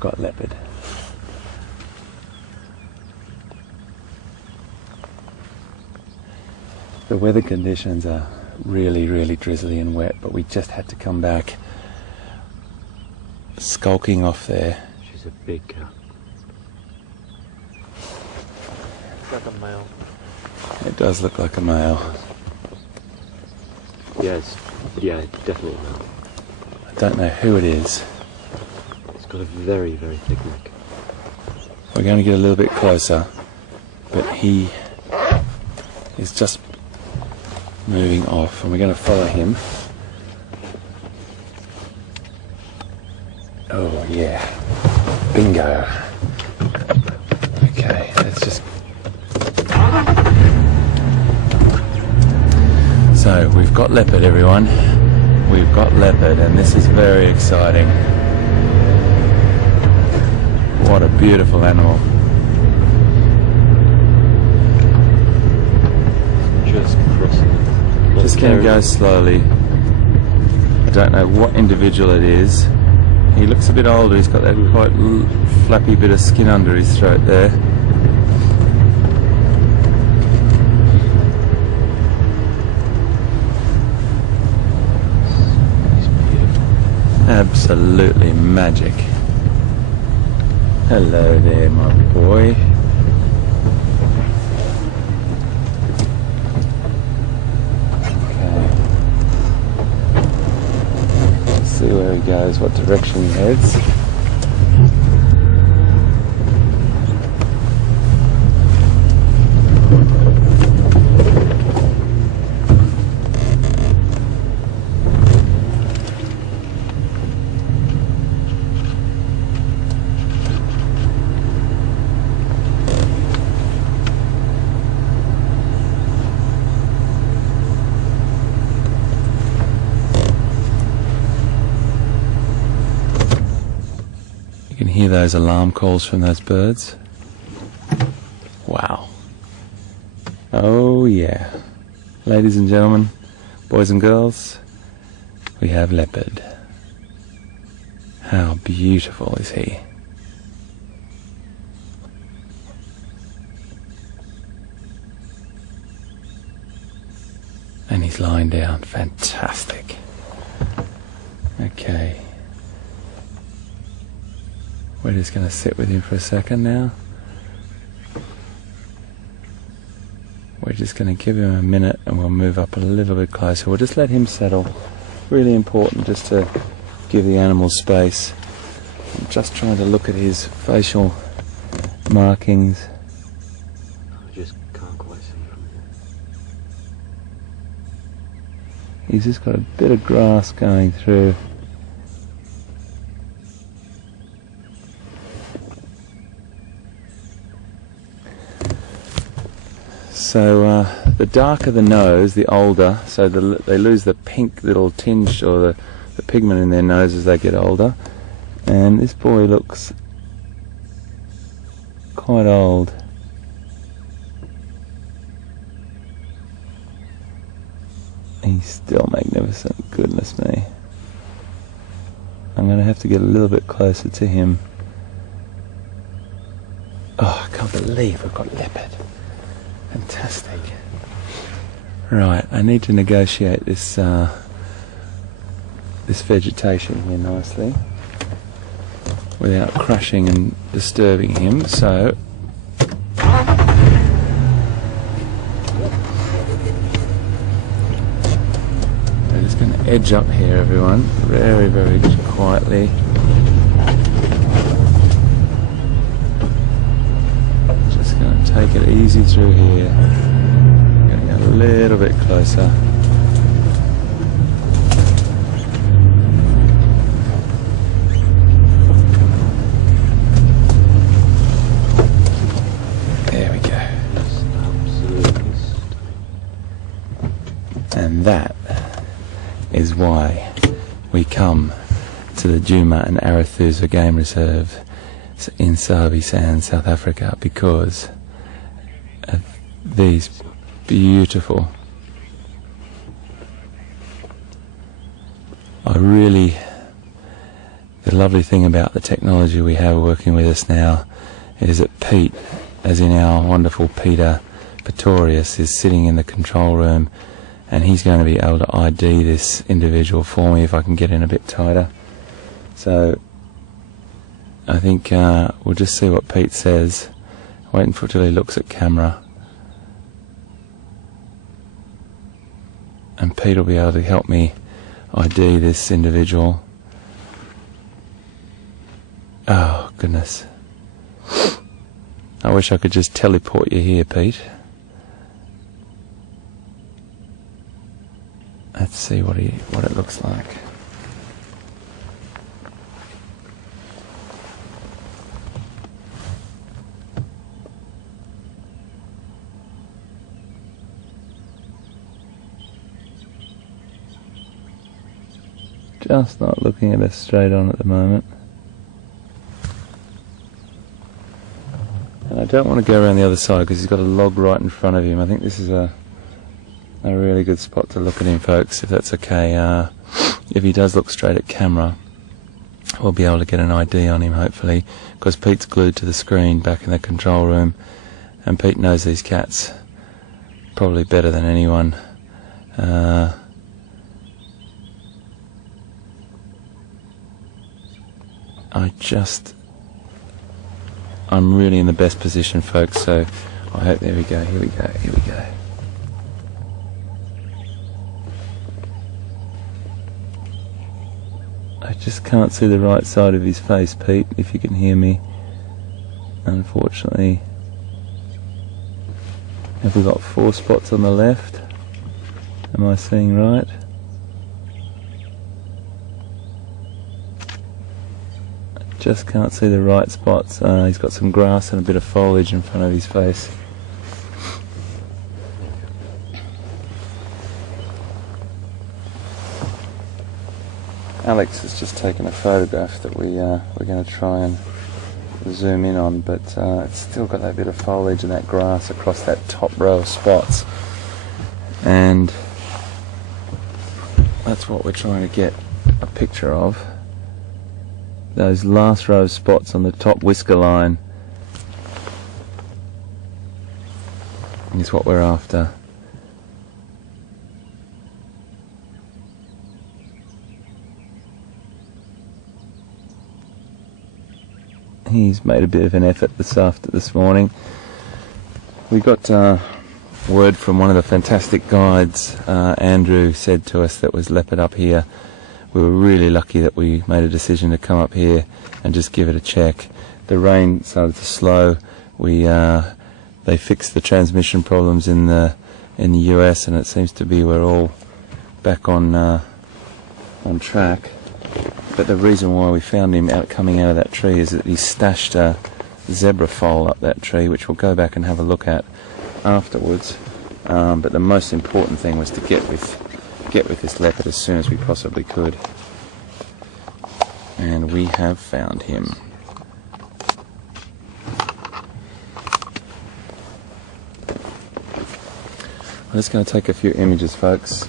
we've got leopard. The weather conditions are really, really drizzly and wet, but we just had to come back skulking off there. She's a big cow. It's like a male. It does look like a male. Yes, yeah, definitely a male. I don't know who it is. It's got a very, very thick neck. We're going to get a little bit closer, but he is just moving off, and we're going to follow him. Oh yeah, bingo. Okay, let's just... So we've got leopard, everyone. We've got leopard, and this is very exciting. What a beautiful animal. Just crossing. Just going to go slowly. I don't know what individual it is. He looks a bit older. He's got that quite flappy bit of skin under his throat there. Absolutely magic. Hello there, my boy. See where he goes, what direction he heads. You can hear those alarm calls from those birds. Wow. Oh yeah. Ladies and gentlemen, boys and girls, we have leopard. How beautiful is he? And he's lying down. Fantastic. Okay. We're just going to sit with him for a second now. We're just going to give him a minute and we'll move up a little bit closer. We'll just let him settle. Really important just to give the animal space. I'm just trying to look at his facial markings. I just can't quite see from here. He's just got a bit of grass going through. So the darker the nose, the older, so they lose the pink little tinge or the pigment in their nose as they get older. And this boy looks quite old. He's still magnificent, goodness me. I'm going to have to get a little bit closer to him. Oh, I can't believe we've got leopard. Fantastic. Right, I need to negotiate this this vegetation here nicely without crushing and disturbing him, so we're just going to edge up here, everyone, very, very quietly. Take it easy through here. Getting a little bit closer. There we go. And that is why we come to the Djuma and Arathusa Game Reserve in Sabi Sands, South Africa, because of these beautiful, the lovely thing about the technology we have working with us now is that Pete, as in our wonderful Peter Pretorius, is sitting in the control room, and he's going to be able to ID this individual for me if I can get in a bit tighter. So I think we'll just see what Pete says, waiting for till he looks at camera, and Pete will be able to help me ID this individual. Oh goodness, I wish I could just teleport you here, Pete. Let's see what it looks like. Just not looking at us straight on at the moment. And I don't want to go around the other side because he's got a log right in front of him. I think this is a really good spot to look at him, folks, if that's okay. If he does look straight at camera, we'll be able to get an ID on him, hopefully, because Pete's glued to the screen back in the control room, and Pete knows these cats probably better than anyone. I'm really in the best position, folks, so I hope, there we go, here we go. I just can't see the right side of his face, Pete, if you can hear me, unfortunately. Have we got 4 spots on the left? Am I seeing right? Just can't see the right spots. He's got some grass and a bit of foliage in front of his face. Alex has just taken a photograph that we're going to try and zoom in on, but it's still got that bit of foliage and that grass across that top row of spots, and that's what we're trying to get a picture of. Those last row of spots on the top whisker line is what we're after. He's made a bit of an effort this morning. We got word from one of the fantastic guides, Andrew said to us, that was leopard up here. We were really lucky that we made a decision to come up here and just give it a check. The rain started to slow. They fixed the transmission problems in the US, and it seems to be we're all back on track. But the reason why we found him coming out of that tree is that he stashed a zebra foal up that tree, which we'll go back and have a look at afterwards. But the most important thing was to get with this leopard as soon as we possibly could, and we have found him. I'm just going to take a few images, folks.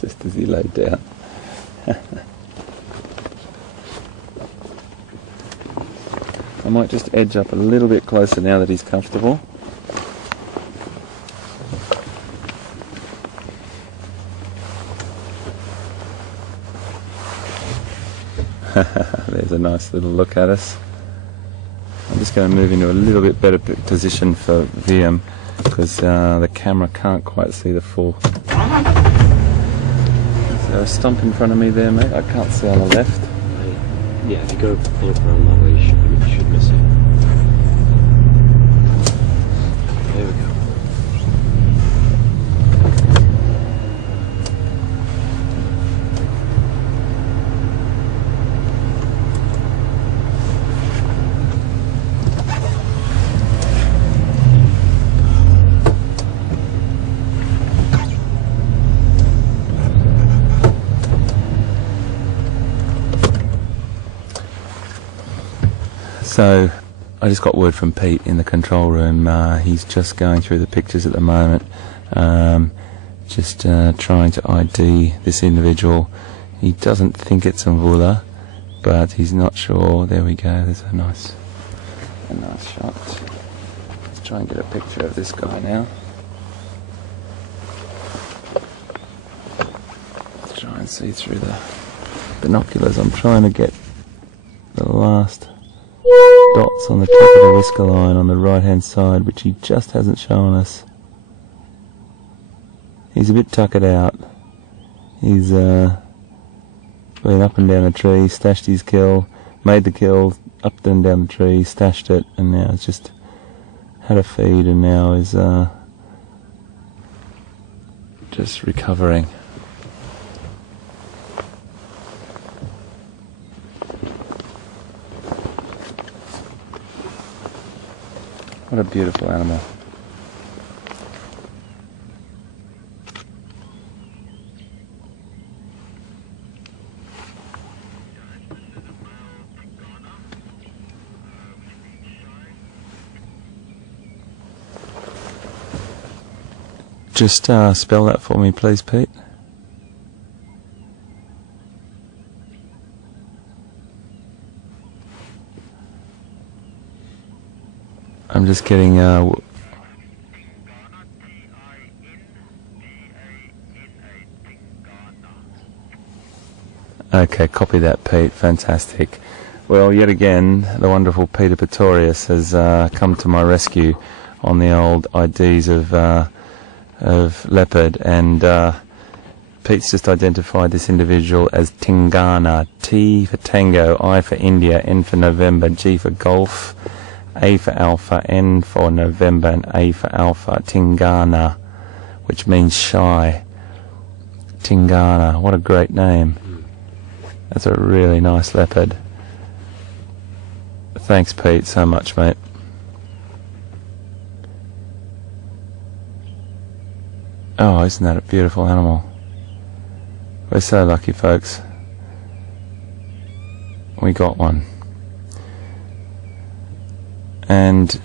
Just as he laid down. I might just edge up a little bit closer now that he's comfortable. There's a nice little look at us. I'm just going to move into a little bit better position for VM, because the camera can't quite see the full. Is there a stump in front of me there, mate? I can't see on the left. Yeah, if you go full around that way, you should miss it. There we go. So I just got word from Pete in the control room. He's just going through the pictures at the moment, just trying to ID this individual. He doesn't think it's Mvula, but he's not sure. There we go. There's a nice shot. Let's try and get a picture of this guy now. Let's try and see through the binoculars. I'm trying to get the last dots on the top of the whisker line on the right hand side, which he just hasn't shown us. He's a bit tuckered out. He's been up and down a tree, stashed his kill, made the kill, up and down the tree, stashed it, and now it's just had a feed and now is just recovering. What a beautiful animal. Just spell that for me, please, Pete. I'm just getting okay, copy that, Pete. Fantastic. Well, yet again, the wonderful Peter Pretorius has come to my rescue on the old IDs of leopard, and Pete's just identified this individual as Tingana. T for Tango, I for India, N for November, G for Golf, A for Alpha, N for November, and A for Alpha. Tingana, which means shy. Tingana, what a great name. That's a really nice leopard. Thanks, Pete, so much, mate. Oh, isn't that a beautiful animal? We're so lucky, folks. We got one. And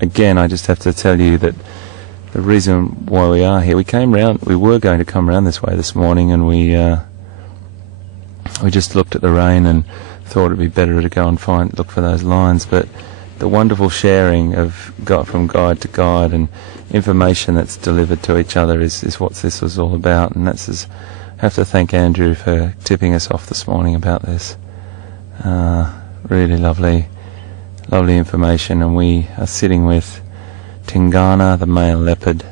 again, I just have to tell you that the reason why we are here, we were going to come round this way this morning, and we just looked at the rain and thought it'd be better to go and look for those lines. But the wonderful sharing from guide to guide and information that's delivered to each other is what this was all about. And I have to thank Andrew for tipping us off this morning about this. Really lovely information. And we are sitting with Tingana, the male leopard,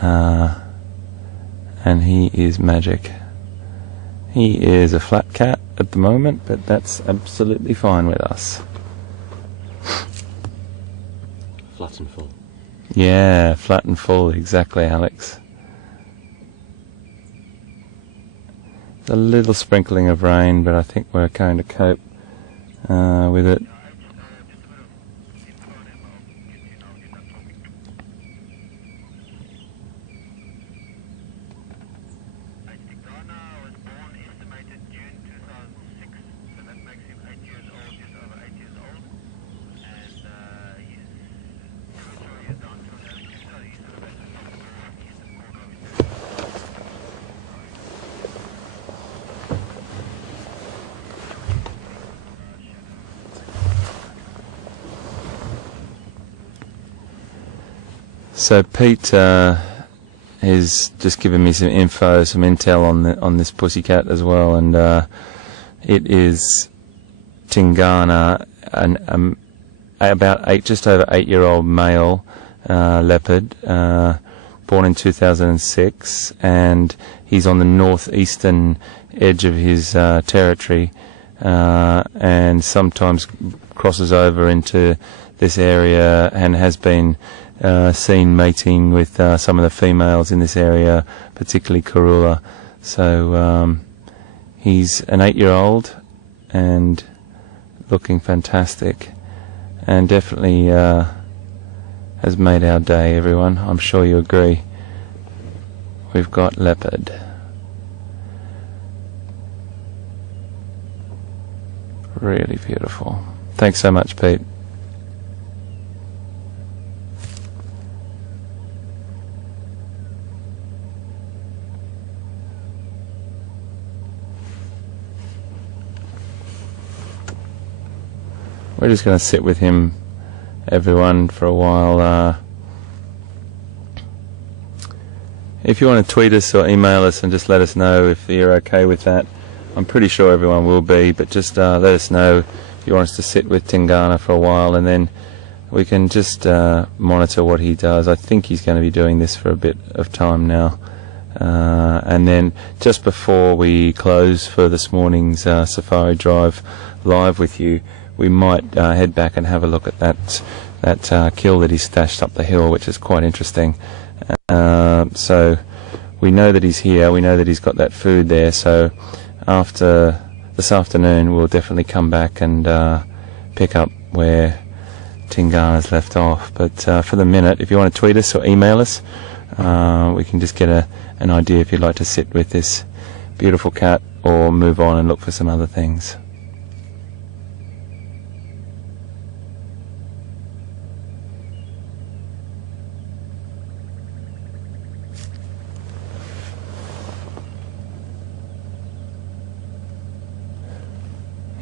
and he is magic. He is a flat cat at the moment, but that's absolutely fine with us. Flat and full. Yeah, flat and full, exactly, Alex. A little sprinkling of rain, but I think we're going to cope with it. So Pete has just given me some intel on this pussycat as well, and it is Tingana, just over 8-year-old male leopard, born in 2006, and he's on the northeastern edge of his territory, and sometimes crosses over into this area and has been seen mating with some of the females in this area, particularly Karula. So he's an 8-year-old and looking fantastic, and definitely has made our day, everyone. I'm sure you agree. We've got leopard. Really beautiful. Thanks so much, Pete. We're just going to sit with him, everyone, for a while. If you want to tweet us or email us and just let us know if you're okay with that. I'm pretty sure everyone will be, but just let us know if you want us to sit with Tingana for a while, and then we can just monitor what he does. I think he's going to be doing this for a bit of time now. And then just before we close for this morning's Safari Drive live with you, we might head back and have a look at that kill that he stashed up the hill, which is quite interesting. So we know that he's here, we know that he's got that food there, so after this afternoon we'll definitely come back and pick up where Tingana's left off. But for the minute, if you want to tweet us or email us, we can just get an idea if you'd like to sit with this beautiful cat or move on and look for some other things.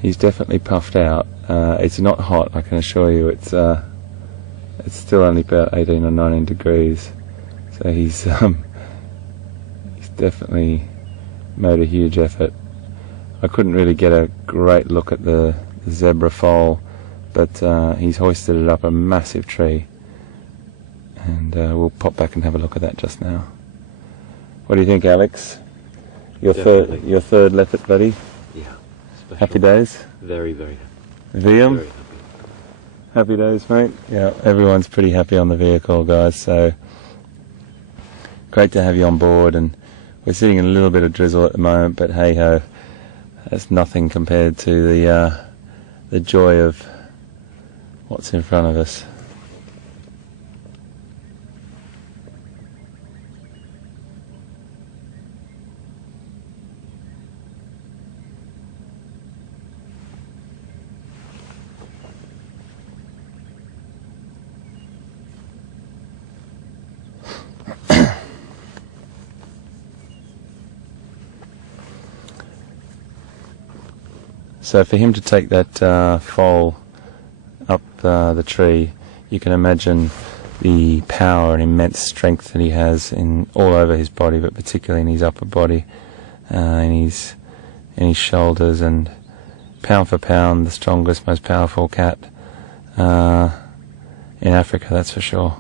He's definitely puffed out. It's not hot, I can assure you. It's still only about 18 or 19 degrees. So he's definitely made a huge effort. I couldn't really get a great look at the zebra foal, but he's hoisted it up a massive tree, and we'll pop back and have a look at that just now. What do you think, Alex? Your third leopard, buddy? Yeah. Special. Happy days? Very, very happy. Liam? Very happy. Happy days, mate? Yeah, everyone's pretty happy on the vehicle, guys, so great to have you on board. And we're sitting in a little bit of drizzle at the moment, but hey ho, that's nothing compared to the joy of what's in front of us. So for him to take that foal up the tree, you can imagine the power and immense strength that he has in all over his body, but particularly in his upper body, in his shoulders, and pound for pound, the strongest, most powerful cat in Africa, that's for sure.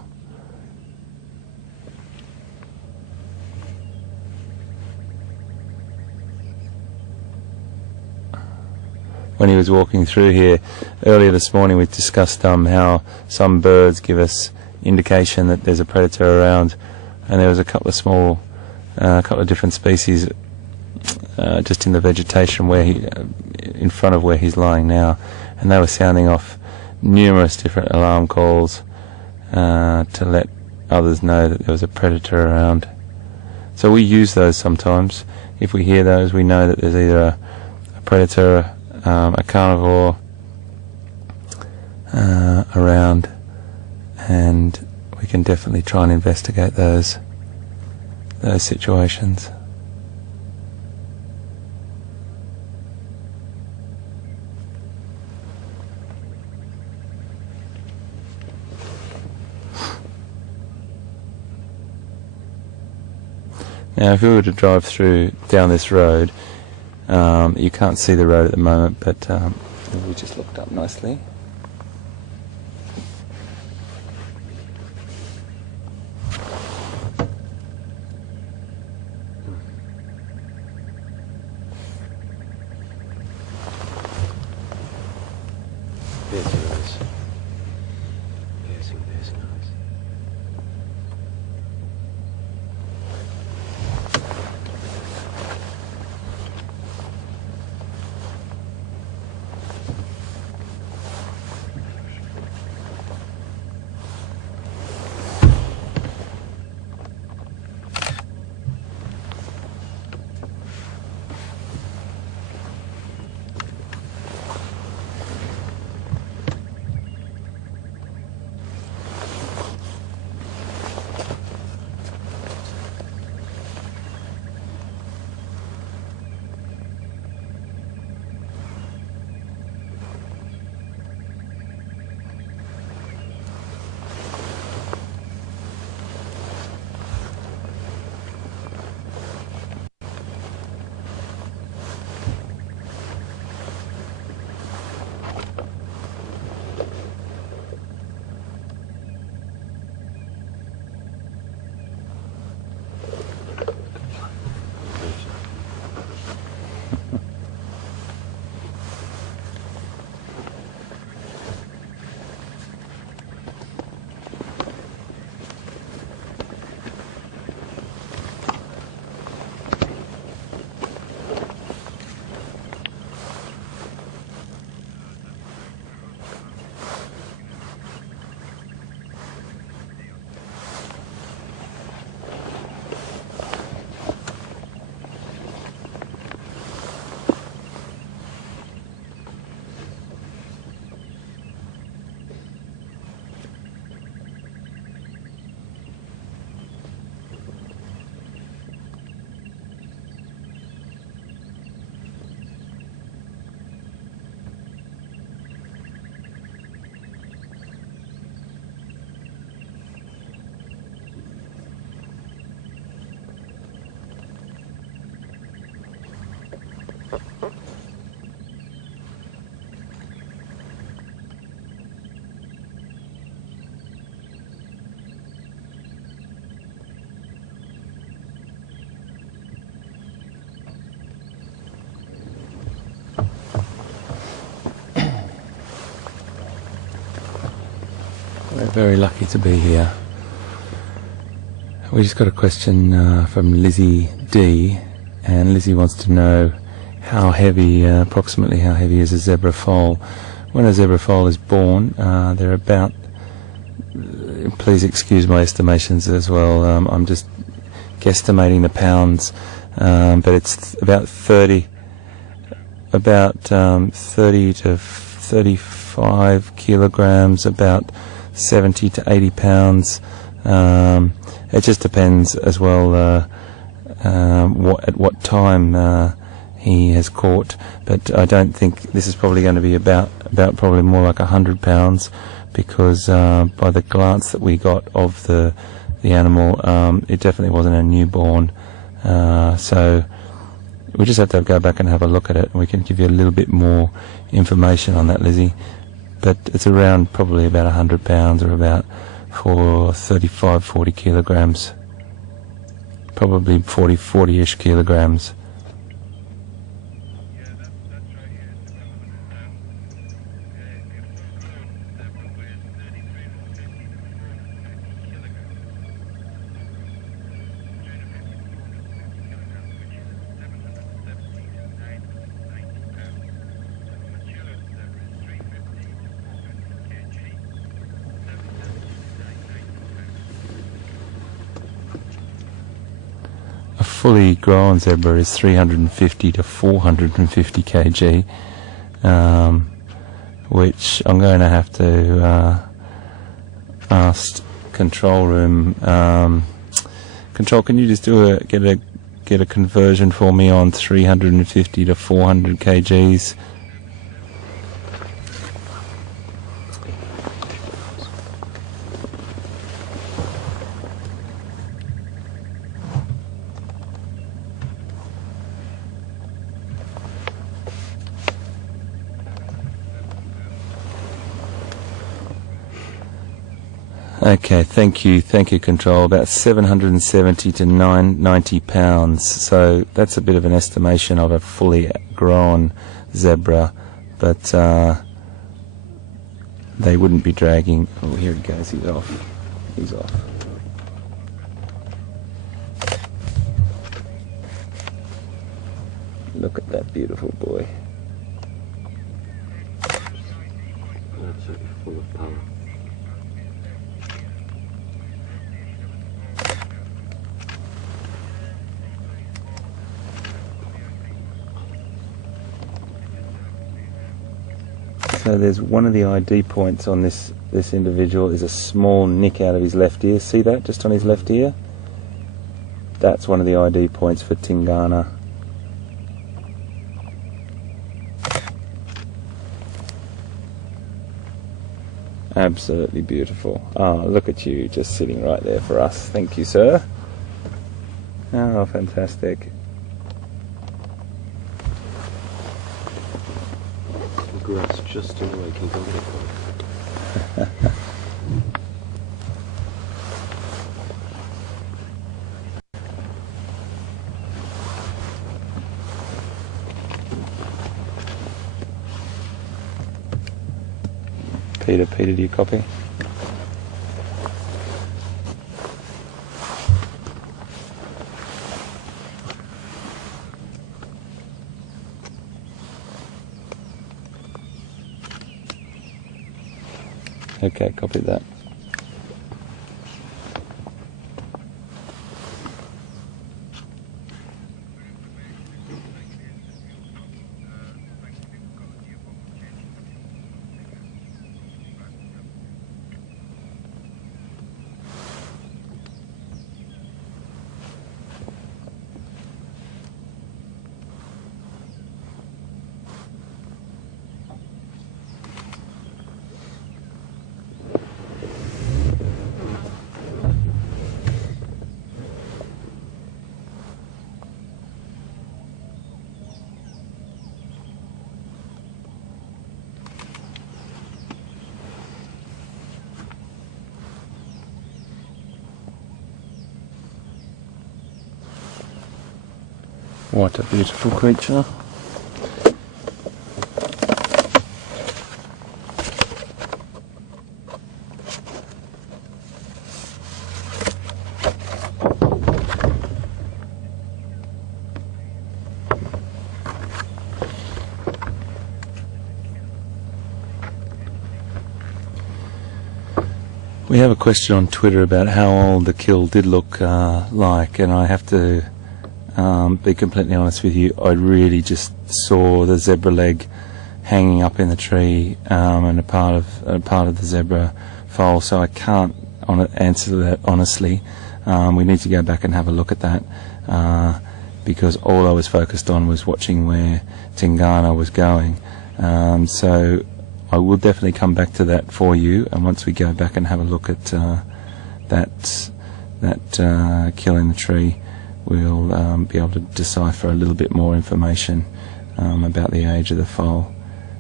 When he was walking through here earlier this morning, we discussed how some birds give us indication that there's a predator around, and there was a couple of different species just in the vegetation where in front of where he's lying now, and they were sounding off numerous different alarm calls to let others know that there was a predator around. So we use those sometimes. If we hear those, we know that there's either a predator, a carnivore around, and we can definitely try and investigate those situations. Now, if we were to drive down this road, you can't see the road at the moment, but we just looked up nicely. Piercing eyes. Piercing eyes. very lucky to be here. We just got a question from Lizzie D, and Lizzie wants to know how heavy, approximately how heavy is a zebra foal. When a zebra foal is born, they're about, please excuse my estimations as well, I'm just guesstimating the pounds, but it's about 30 to 35 kilograms, about 70 to 80 pounds. It just depends as well at what time he has caught, but I don't think this is probably going to be about probably more like 100 pounds, because by the glance that we got of the animal, it definitely wasn't a newborn. So we just have to go back and have a look at it, and we can give you a little bit more information on that, Lizzie. But it's around probably about 100 pounds, or about 40 kilograms, probably 40-ish kilograms. Fully grown zebra is 350 to 450 kg, which I'm going to have to ask control room. Control, can you just get a conversion for me on 350 to 400 kgs? Okay, thank you, Control. About 770 to 990 pounds. So that's a bit of an estimation of a fully grown zebra, but they wouldn't be dragging. Oh, here he goes. He's off. He's off. Look at that beautiful boy. Absolutely full of power. So there's one of the ID points on this individual is a small nick out of his left ear. See that, just on his left ear? That's one of the ID points for Tingana. Absolutely beautiful. Oh, look at you, just sitting right there for us. Thank you, sir. Oh, fantastic. Grass just in the way, keep on it. Peter, do you copy? Okay, copy that. What a beautiful creature. We have a question on Twitter about how old the kill did look like, and I have to be completely honest with you. I really just saw the zebra leg hanging up in the tree and a part of the zebra foal, so I can't answer that honestly. We need to go back and have a look at that because all I was focused on was watching where Tingana was going. So I will definitely come back to that for you, and once we go back and have a look at that kill in the tree, we'll be able to decipher a little bit more information about the age of the foal.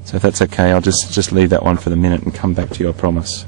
So if that's okay, I'll just leave that one for the minute and come back to you, I promise.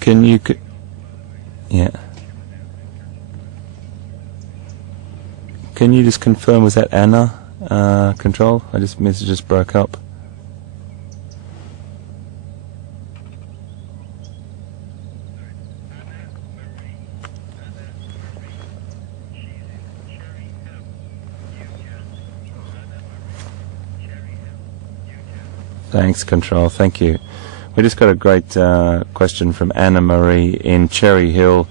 Can you, yeah. Can you just confirm, was that Anna control? Message just broke up. Thanks, control. Thank you. We just got a great question from Anna Marie in Cherry Hill,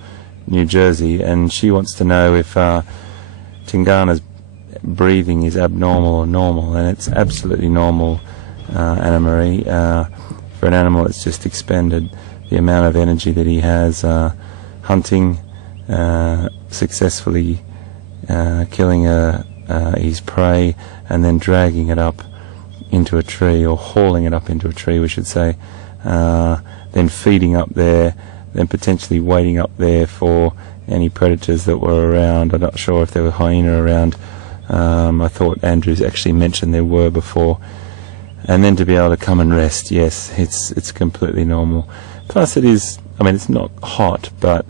New Jersey, and she wants to know if Tingana's breathing is abnormal or normal, and it's absolutely normal, Anna Marie. For an animal that's just expended the amount of energy that he has hunting, successfully killing his prey, and then dragging it up into a tree, or hauling it up into a tree, we should say, then feeding up there, then potentially waiting up there for any predators that were around. I'm not sure if there were hyena around. I thought Andrews actually mentioned there were before. And then to be able to come and rest, yes, it's completely normal. Plus it is, I mean, it's not hot, but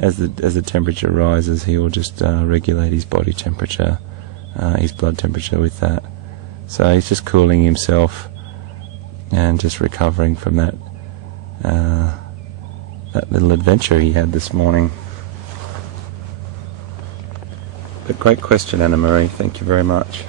as the temperature rises, he will just regulate his body temperature, his blood temperature with that. So he's just cooling himself and just recovering from that little adventure he had this morning. But great question, Anna Marie. Thank you very much.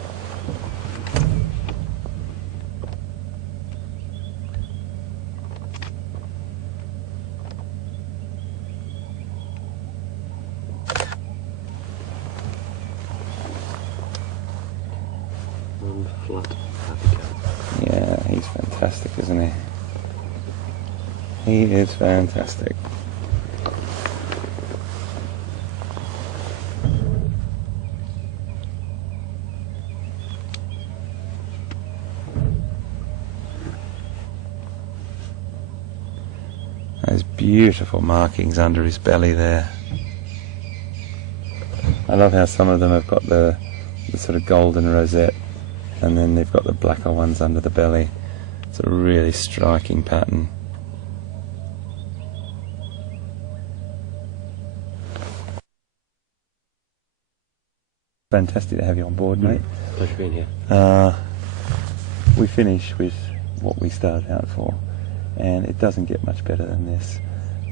Flat, happy cat. Yeah, he's fantastic, isn't he? He is fantastic. Those beautiful markings under his belly there. I love how some of them have got the sort of golden rosette, and then they've got the blacker ones under the belly. It's a really striking pattern. Fantastic to have you on board, mate. Pleasure being here. We finish with what we started out for, and it doesn't get much better than this.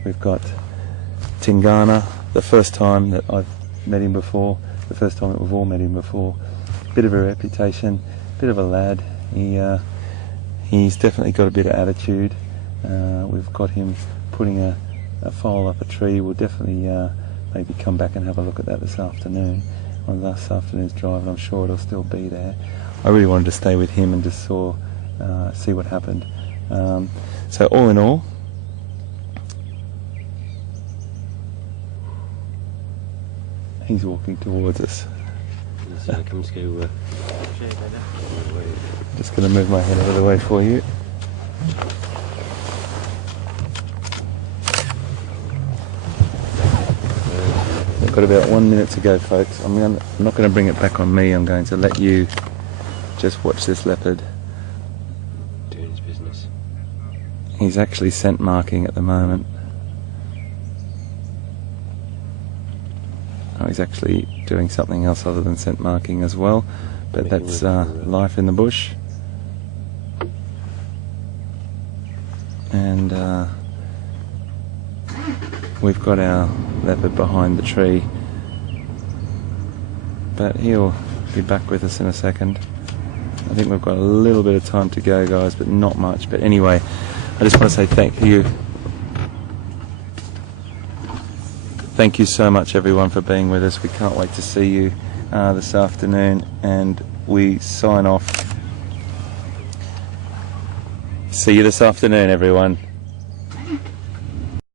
We've got Tingana, the first time that I've met him before, the first time that we've all met him before. Bit of a reputation, bit of a lad. He's definitely got a bit of attitude. We've got him putting a foal up a tree. We'll definitely maybe come back and have a look at that this afternoon on this afternoon's drive, and I'm sure it'll still be there. I really wanted to stay with him and just see what happened. So all in all, he's walking towards us. Just going to move my head out of the way for you. got about 1 minute to go, folks. I'm not going to bring it back on me. I'm going to let you just watch this leopard. Doing his business. He's actually scent marking at the moment. Oh, he's actually doing something else other than scent marking as well, but that's life in the bush. And we've got our leopard behind the tree, but he'll be back with us in a second. I think we've got a little bit of time to go, guys, but not much. But anyway, I just want to say thank you. Thank you so much, everyone, for being with us. We can't wait to see you this afternoon, and we sign off. See you this afternoon, everyone.